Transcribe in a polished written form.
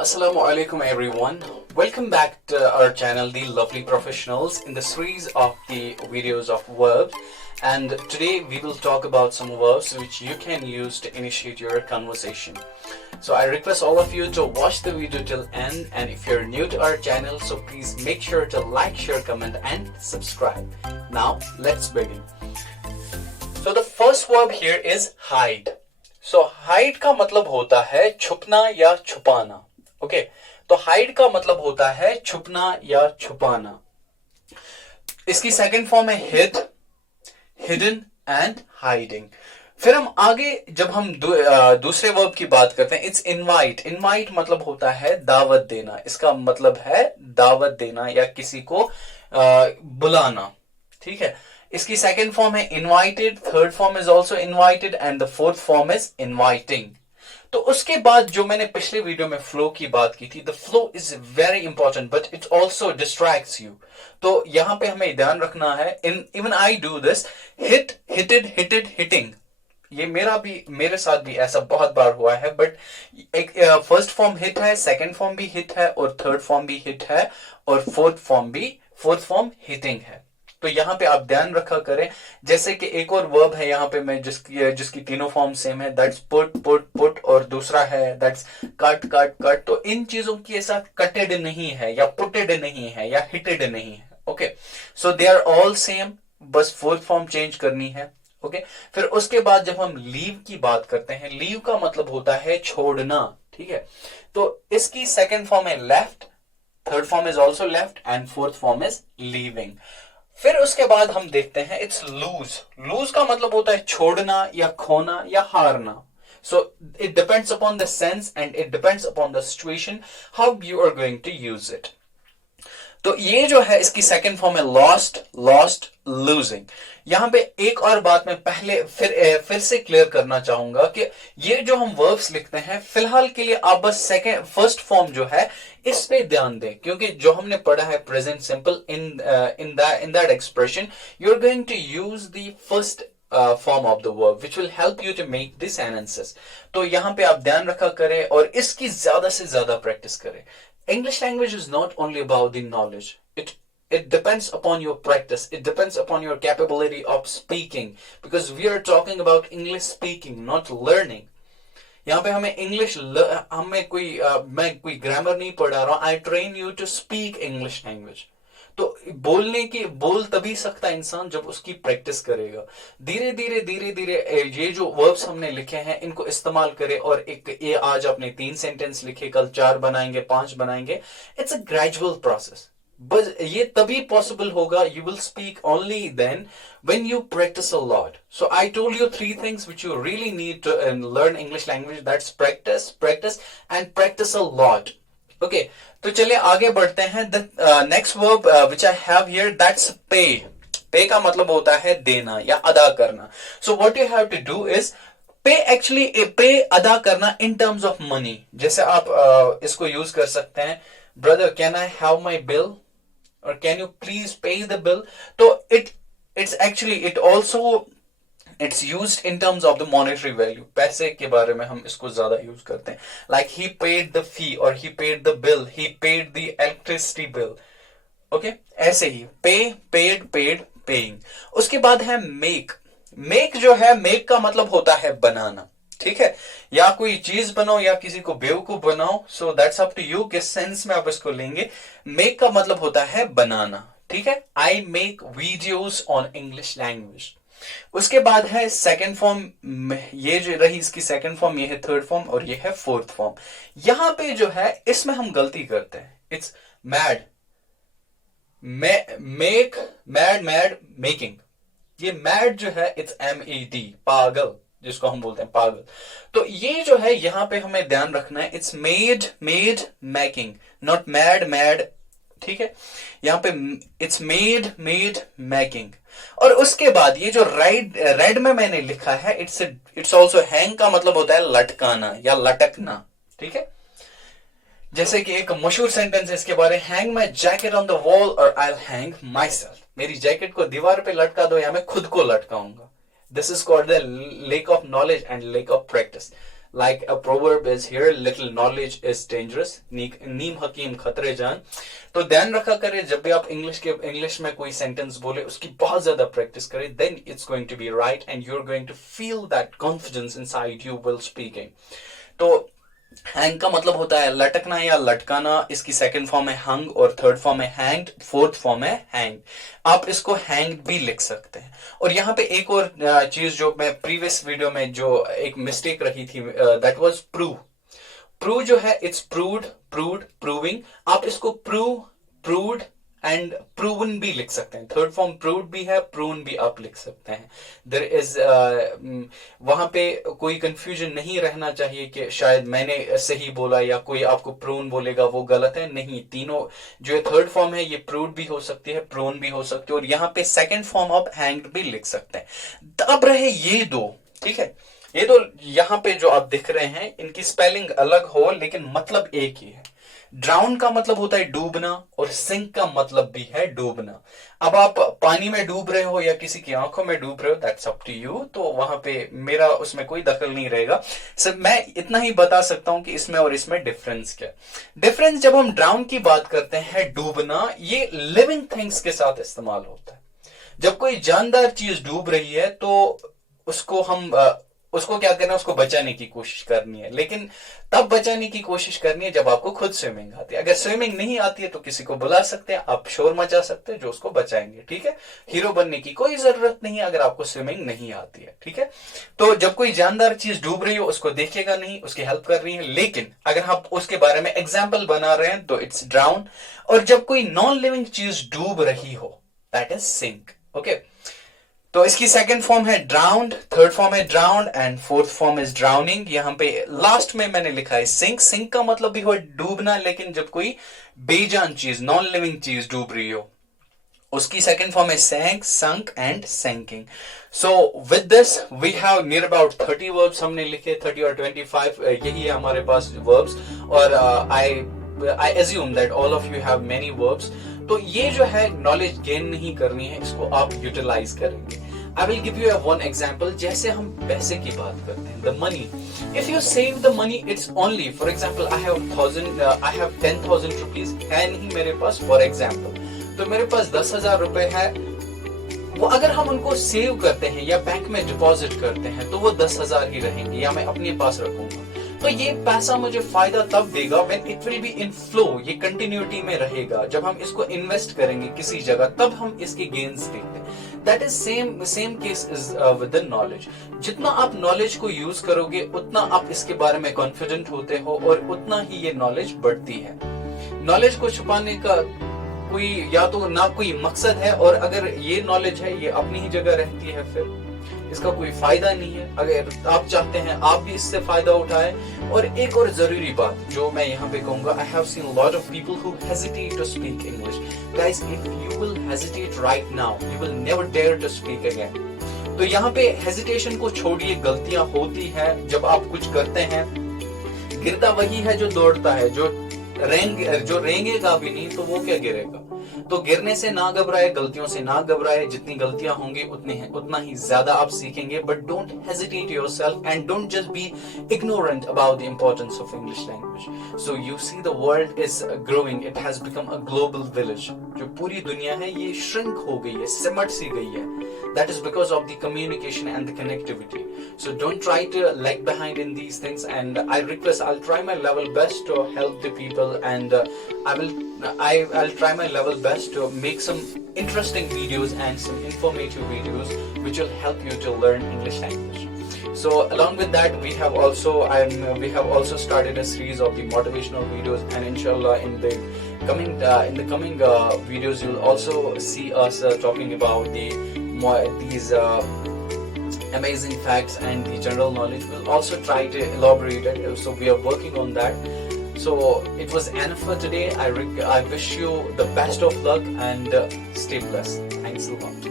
Assalamu alaikum everyone. Welcome back to our channel The Lovely Professionals in the series of the videos of verbs, and today we will talk about some verbs which you can use to initiate your conversation. So I request all of you to watch the video till end, and if you're new to our channel, so please make sure to like, share, comment and subscribe. Now let's begin. So the first verb here is hide. So hide का मतलब होता है छुपना या छुपाना. Okay तो hide का मतलब होता है छुपना या छुपाना. इसकी सेकंड फॉर्म है हिड, हिडन एंड हाइडिंग. फिर हम आगे जब हम दूसरे वर्ब की बात करते हैं, इट्स इनवाइट. इनवाइट मतलब होता है दावत देना. इसका मतलब है दावत देना या किसी को बुलाना. ठीक है. इसकी सेकंड फॉर्म है invited, third form is also invited and the fourth form is inviting. तो उसके बाद जो मैंने पिछले वीडियो में फ्लो की बात की थी, the flow is very important but it also distracts you. तो यहां पे हमें ध्यान रखना है. Even I do this, hit, hitted, hitted, hitting. ये मेरे साथ भी ऐसा बहुत बार हुआ है. बट एक फर्स्ट फॉर्म हिट है, सेकंड फॉर्म भी हिट है और थर्ड फॉर्म भी हिट है और फोर्थ फॉर्म हिटिंग है. तो यहां पे आप ध्यान रखा करें. जैसे कि एक और वर्ब है यहां पे मैं जिसकी तीनों फॉर्म सेम है, दैट्स पुट, पुट, पुट, और दूसरा है दैट्स कट, कट, कट. तो इन चीजों के साथ कटेड नहीं है या पुटेड नहीं है या हिटेड नहीं है. Okay, so they are all same, बस फोर्थ फॉर्म चेंज करनी है. ओके, फिर उसके बाद जब हम लीव की बात करते हैं, लीव का मतलब होता है छोड़ना. ठीक है. तो इसकी सेकेंड फॉर्म है left, third form is also left and fourth form is leaving. फिर उसके बाद हम देखते हैं इट्स लूज. लूज का मतलब होता है छोड़ना या खोना या हारना. So it depends upon the sense and it depends upon the situation how you are going to use it. तो ये जो है इसकी सेकंड फॉर्म है लॉस्ट, लॉस्ट, लूजिंग. यहां पे एक और बात मैं पहले फिर से क्लियर करना चाहूंगा कि ये जो हम वर्ब्स लिखते हैं, फिलहाल के लिए आप बस फर्स्ट फॉर्म जो है इस पे ध्यान दें, क्योंकि जो हमने पढ़ा है present simple, in that expression you are going to use the first form of the verb which will help you to make this sentences. तो यहां पे आप ध्यान रखा करें और इसकी ज्यादा से ज्यादा प्रैक्टिस करें. English language is not only about the knowledge. It depends upon your practice. It depends upon your capability of speaking, because we are talking about English speaking, not learning. यहाँ पे हमें इंग्लिश, मैं कोई grammar नहीं पढ़ा रहा हूं. I train you to speak English language. तो बोल तभी सकता इंसान जब उसकी प्रैक्टिस करेगा. धीरे धीरे धीरे धीरे ये जो वर्ब्स हमने लिखे हैं इनको इस्तेमाल करें. और ये आज आपने 3 सेंटेंस लिखे, कल 4 बनाएंगे, 5 बनाएंगे. It's a gradual process. बस ये तभी पॉसिबल होगा. You will speak only then when you practice a lot. So I told you 3 things which you really need to learn English language. That's practice, practice and practice a lot. Okay, तो चलिए आगे बढ़ते हैं. The next verb which I have here, that's pay. Pay का मतलब होता है देना या अदा करना. So what you have to do is pay, actually pay अदा करना in terms of money. जैसे आप इसको यूज कर सकते हैं, brother can I have my bill or can you please pay the bill. तो it's used in terms of the monetary value. पैसे के बारे में हम इसको ज्यादा यूज करते हैं. Like he paid the fee or he paid the bill, he paid the electricity bill. Okay, ऐसे ही pay, paid, paid, paying. उसके बाद है make. Make जो है, make का मतलब होता है बनाना. ठीक है, या कोई चीज बनाओ या किसी को बेवकूफ बनाओ. So that's up to you किस सेंस में आप इसको लेंगे. Make का मतलब होता है बनाना. ठीक है, I make videos on English language. उसके बाद है सेकंड फॉर्म. ये जो रही इसकी सेकंड फॉर्म, ये है थर्ड फॉर्म और ये है फोर्थ फॉर्म. यहां पे जो है इसमें हम गलती करते हैं. It's mad, make, mad, making. ये मैड जो है इट्स MED, पागल, जिसको हम बोलते हैं पागल. तो ये जो है यहां पे हमें ध्यान रखना है. It's made, making, not mad. ठीक है, यहां पे इट्स मेड, मेकिंग. और उसके बाद ये जो रेड में मैंने लिखा है, इट्स ऑल्सो हैंग का मतलब होता है लटकाना या लटकना. ठीक है, जैसे कि एक मशहूर सेंटेंस है इसके बारे, hang my jacket on the wall और आई हैंग माई सेल्फ. मेरी जैकेट को दीवार पे लटका दो या मैं खुद को लटकाऊंगा. This is called the lake of knowledge and lake of practice. like a proverb is here, little knowledge is dangerous, नीम हकीम खतरे जान। तो ध्यान रखा करें जब भी आप इंग्लिश में कोई सेंटेंस बोले उसकी बहुत ज्यादा प्रैक्टिस करें, then it's going to be right and you're going to feel that confidence inside you while speaking। तो हैंग का मतलब होता है लटकना या लटकाना, इसकी सेकंड फॉर्म है हंग और थर्ड फॉर्म है हैंग्ड, फोर्थ फॉर्म है हैंग। आप इसको हैंग्ड भी लिख सकते हैं। और यहाँ पे एक और चीज जो मैं प्रीवियस वीडियो में जो एक मिस्टेक रही थी, दैट वाज प्रूव। प्रूव जो है इट्स प्रूव्ड, प्रूव्ड, प्रूविंग। आप इसको प्रूव, प्रूव्ड एंड प्रूवन भी लिख सकते हैं। थर्ड फॉर्म प्रूव्ड भी है, प्रूवन भी आप लिख सकते हैं। देयर इज वहां पे कोई कंफ्यूजन नहीं रहना चाहिए कि शायद मैंने सही बोला या कोई आपको प्रूवन बोलेगा वो गलत है। नहीं, तीनों जो थर्ड फॉर्म है ये प्रूव्ड भी हो सकती है, प्रूवन भी हो सकती है, और यहाँ पे सेकेंड फॉर्म आप हैंग्ड भी लिख सकते हैं। अब रहे ये दो, ठीक है, ये दो यहाँ पे जो आप दिख रहे हैं इनकी स्पेलिंग अलग हो लेकिन मतलब एक ही है। ड्राउन का मतलब होता है डूबना और सिंक का मतलब भी है डूबना। अब आप पानी में डूब रहे हो या किसी की आंखों में डूब रहे हो, दैट्स अप टू यू। तो वहां पे मेरा उसमें कोई दखल नहीं रहेगा। सिर्फ मैं इतना ही बता सकता हूं कि इसमें और इसमें डिफरेंस क्या है। डिफरेंस जब हम ड्राउन की बात करते हैं, डूबना, ये लिविंग थिंग्स के साथ इस्तेमाल होता है। जब कोई जानदार चीज डूब रही है तो उसको क्या करना है, उसको बचाने की कोशिश करनी है। लेकिन तब बचाने की कोशिश करनी है जब आपको खुद स्विमिंग आती है। अगर स्विमिंग नहीं आती है तो किसी को बुला सकते हैं, आप शोर मचा सकते हैं जो उसको बचाएंगे, ठीक है। हीरो बनने की कोई जरूरत नहीं है अगर आपको स्विमिंग नहीं आती है, ठीक है। तो जब कोई जानदार चीज डूब रही हो उसको देखिएगा नहीं, उसकी हेल्प कर रही है। लेकिन अगर आप उसके बारे में एग्जाम्पल बना रहे हैं तो इट्स ड्राउन। और जब कोई नॉन लिविंग चीज डूब रही हो, दैट इज सिंक, ओके। तो इसकी सेकंड फॉर्म है ड्राउंड, थर्ड फॉर्म है drowned and fourth form is drowning. यहाँ पे लास्ट में मैंने लिखा है सिंक। सिंक का मतलब भी हो डूबना, लेकिन जब कोई बेजान चीज, नॉन लिविंग चीज डूब रही हो, उसकी सेकंड फॉर्म है sank, sunk and sinking. So with this we have near about 30 verbs हमने लिखे, 30 और 25 यही है हमारे पास वर्ब्स। और I assume that all of you have many verbs. तो ये जो है नॉलेज गेन नहीं करनी है, इसको आप यूटिलाइज करेंगे। I will give you one example. जैसे हम पैसे की बात करते हैं, the money, if you save the money, it's only, for example I have 10,000 rupees है नहीं मेरे पास, फॉर एग्जाम्पल, तो मेरे पास 10,000 रुपए है। वो अगर हम उनको सेव करते हैं या बैंक में डिपॉजिट करते हैं तो वो 10,000 ही रहेंगे या मैं अपने पास रखूंगा। तो ये पैसा मुझे फायदा तब देगा when it will be in flow, ये कंटिन्यूटी में रहेगा। जब हम इसको इन्वेस्ट करेंगे किसी जगह तब हम इसके गेन्स देखते हैं। That is same case is with the knowledge. जितना आप नॉलेज को यूज करोगे उतना आप इसके बारे में कॉन्फिडेंट होते हो और उतना ही ये नॉलेज बढ़ती है। नॉलेज को छुपाने का कोई या तो ना कोई मकसद है, और अगर ये नॉलेज है ये अपनी ही जगह रहती है, फिर इसका कोई फायदा नहीं है। अगर आप चाहते हैं आप भी इससे फायदा उठाएं। और एक और जरूरी बात जो मैं यहाँ पे कहूंगा, I have seen lot of people who hesitate to speak English. Guys, if you will hesitate right now, you will never dare to speak again. तो यहाँ पे हेजिटेशन को छोड़िए। गलतियां होती है जब आप कुछ करते हैं। गिरता वही है जो दौड़ता है, जो रेंगेगा भी नहीं तो वो क्या गिरेगा। तो गिरने से ना घबराए, गलतियों से ना घबराए। जितनी गलतियां होंगी उतना ही ज्यादा आप सीखेंगे। But don't hesitate yourself and don't just be ignorant about the importance of English language. So you see the world is growing. It has become a global village. जो पूरी दुनिया है ये shrink हो गई है, सिमट सी गई है। That is because of the communication and the connectivity. So don't try to lag behind in these things. And I request, I'll try my level best to help the people, and I'll try my level best to make some interesting videos and some informative videos which will help you to learn English language. So along with that, we have also started a series of the motivational videos, and inshallah in the coming videos you'll also see us talking about these amazing facts and the general knowledge. We'll also try to elaborate it, so we are working on that. So it was enough for today. I wish you the best of luck and stay blessed. Thanks a lot.